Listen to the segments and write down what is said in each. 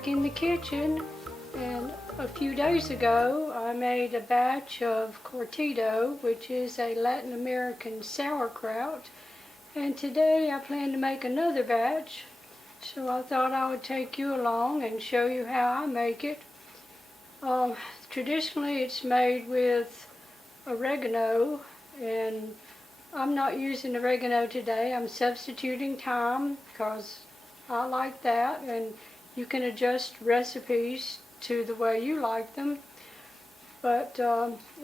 back in the kitchen, and a few days ago I made a batch of Cortido, which is a Latin American sauerkraut, and today I plan to make another batch, so I thought I would take you along and show you how I make it. Traditionally it's made with oregano, and I'm not using oregano today. I'm substituting thyme because I like that, and you can adjust recipes to the way you like them. But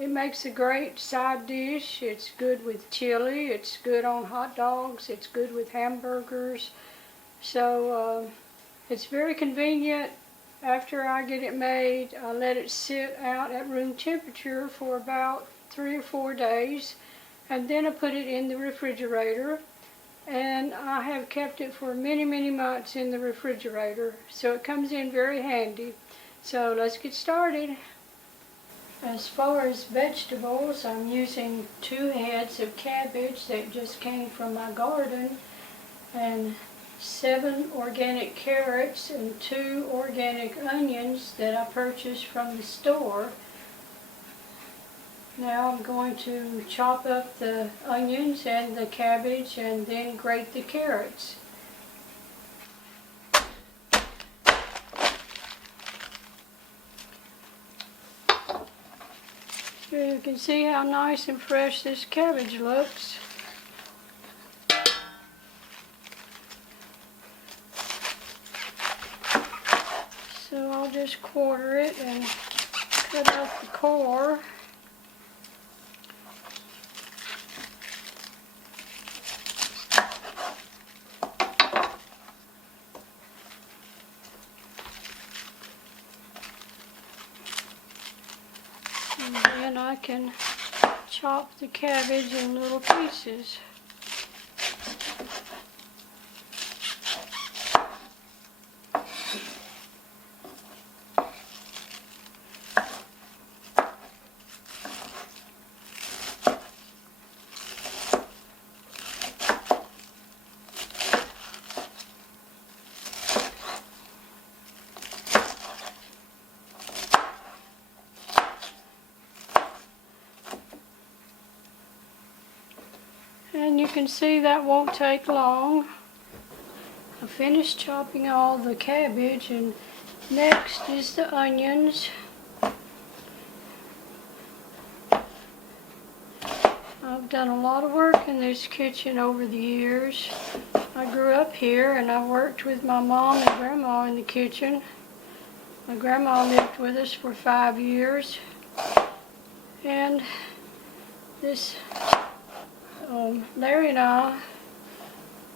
it makes a great side dish. It's good with chili, it's good on hot dogs, it's good with hamburgers. So it's very convenient. After I get it made, I let it sit out at room temperature for about 3 or 4 days, and then I put it in the refrigerator, and I have kept it for many months in the refrigerator, so it comes in very handy. So let's get started. As far as vegetables, I'm using 2 heads of cabbage that just came from my garden, and 7 organic carrots and 2 organic onions that I purchased from the store. Now I'm going to chop up the onions and the cabbage and then grate the carrots. Here you can see how nice and fresh this cabbage looks. So I'll just quarter it and cut out the core. And then I can chop the cabbage in little pieces. And you can see that won't take long. I finished chopping all the cabbage, and next is the onions. I've done a lot of work in this kitchen over the years. I grew up here and I worked with my mom and grandma in the kitchen. My grandma lived with us for 5 years, and Larry and I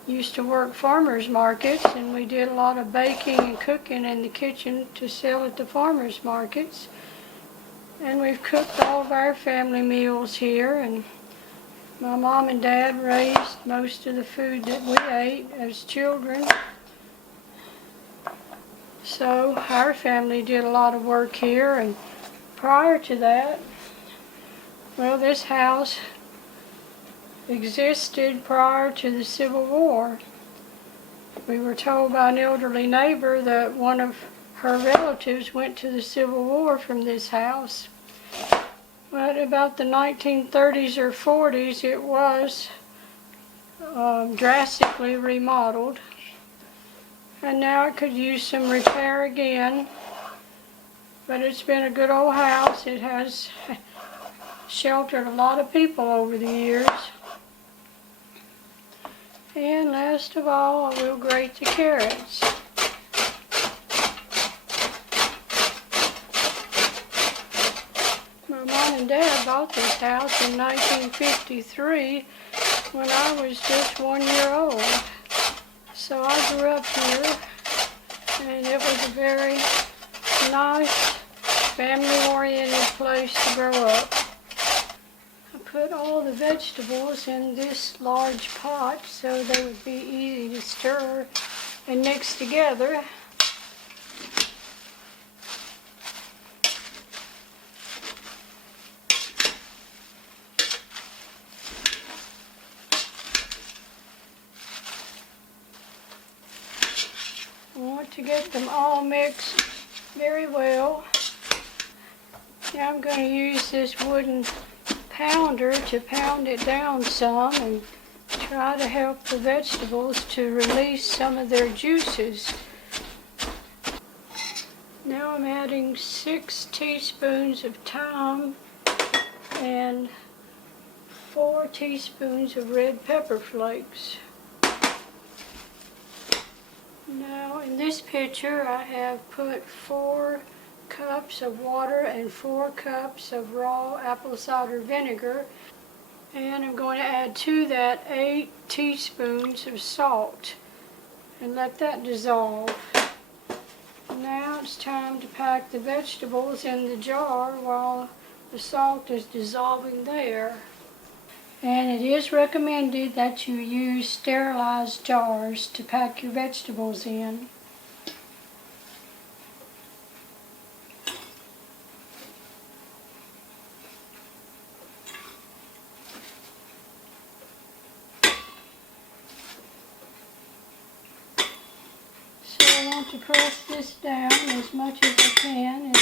used to work farmers markets, and we did a lot of baking and cooking in the kitchen to sell at the farmers markets. And we've cooked all of our family meals here, and my mom and dad raised most of the food that we ate as children. So our family did a lot of work here, and prior to that, well, this house existed prior to the Civil War. We were told by an elderly neighbor that one of her relatives went to the Civil War from this house. But about the 1930s or 40s, it was drastically remodeled, and now it could use some repair again. But it's been a good old house. It has sheltered a lot of people over the years. And last of all, I will grate the carrots. My mom and dad bought this house in 1953 when I was just 1 year old. So I grew up here, and it was a very nice, family-oriented place to grow up. Put all the vegetables in this large pot so they would be easy to stir and mix together. I want to get them all mixed very well. Now I'm going to use this wooden pounder to pound it down some and try to help the vegetables to release some of their juices. Now I'm adding 6 teaspoons of thyme and 4 teaspoons of red pepper flakes. Now in this pitcher I have put 4 cups of water and 4 cups of raw apple cider vinegar, and I'm going to add to that 8 teaspoons of salt and let that dissolve. Now it's time to pack the vegetables in the jar while the salt is dissolving there. And it is recommended that you use sterilized jars to pack your vegetables in. So I want to press this down as much as I can,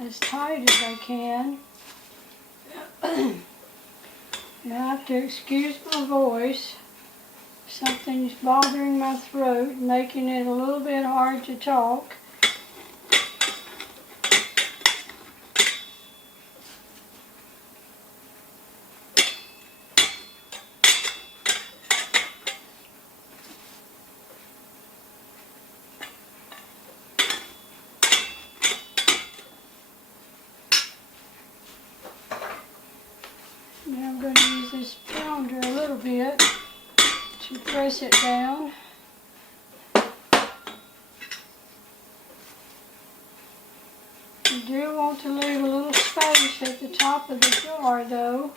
as tight as I can. You have to excuse my voice. Something's bothering my throat, making it a little bit hard to talk. Now I'm going to use this pounder a little bit to press it down. You do want to leave a little space at the top of the jar though.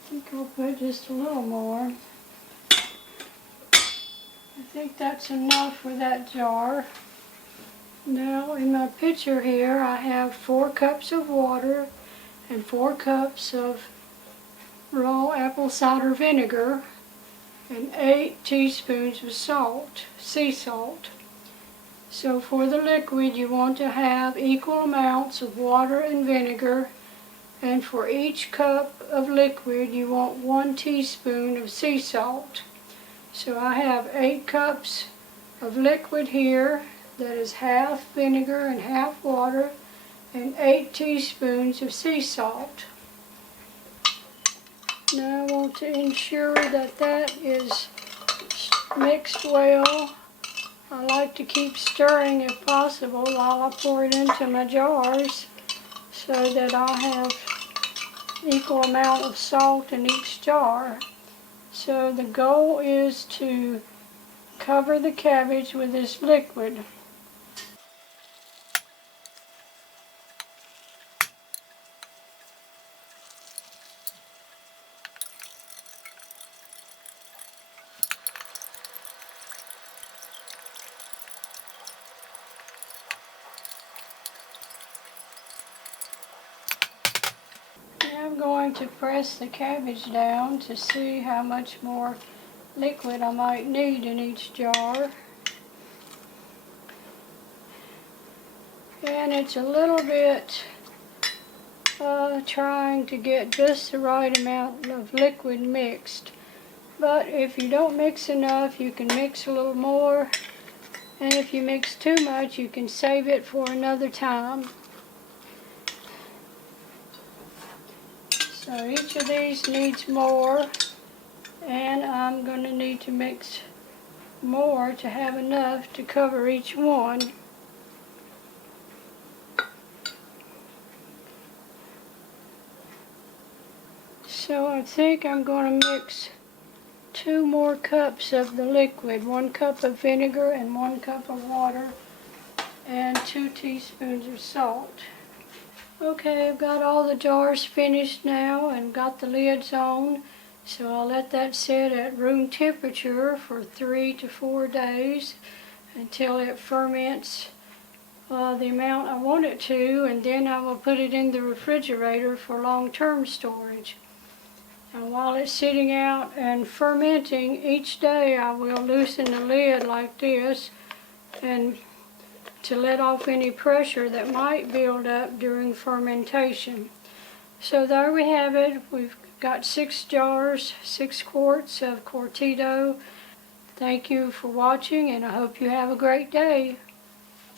I think I'll put just a little more. I think that's enough for that jar. Now in my pitcher here I have 4 cups of water and 4 cups of raw apple cider vinegar and 8 teaspoons of salt, sea salt. So for the liquid you want to have equal amounts of water and vinegar, and for each cup of liquid you want 1 teaspoon of sea salt. So I have 8 cups of liquid here that is half vinegar and half water and 8 teaspoons of sea salt. Now I want to ensure that that is mixed well. I like to keep stirring if possible while I pour it into my jars so that I'll have equal amount of salt in each jar. So the goal is to cover the cabbage with this liquid. Now I'm going to press the cabbage down to see how much more liquid I might need in each jar. And it's a little bit trying to get just the right amount of liquid mixed. But if you don't mix enough, you can mix a little more. And if you mix too much, you can save it for another time. So each of these needs more, and I'm going to need to mix more to have enough to cover each one. So I think I'm going to mix 2 2 more cups of the liquid, 1 cup of vinegar and 1 cup of water, and 2 teaspoons of salt. Okay, I've got all the jars finished now and got the lids on, so I'll let that sit at room temperature for 3 to 4 days until it ferments the amount I want it to, and then I will put it in the refrigerator for long-term storage. And while it's sitting out and fermenting, each day I will loosen the lid like this and to let off any pressure that might build up during fermentation. So there we have it. We've got 6 jars, 6 quarts of Cortido. Thank you for watching, and I hope you have a great day.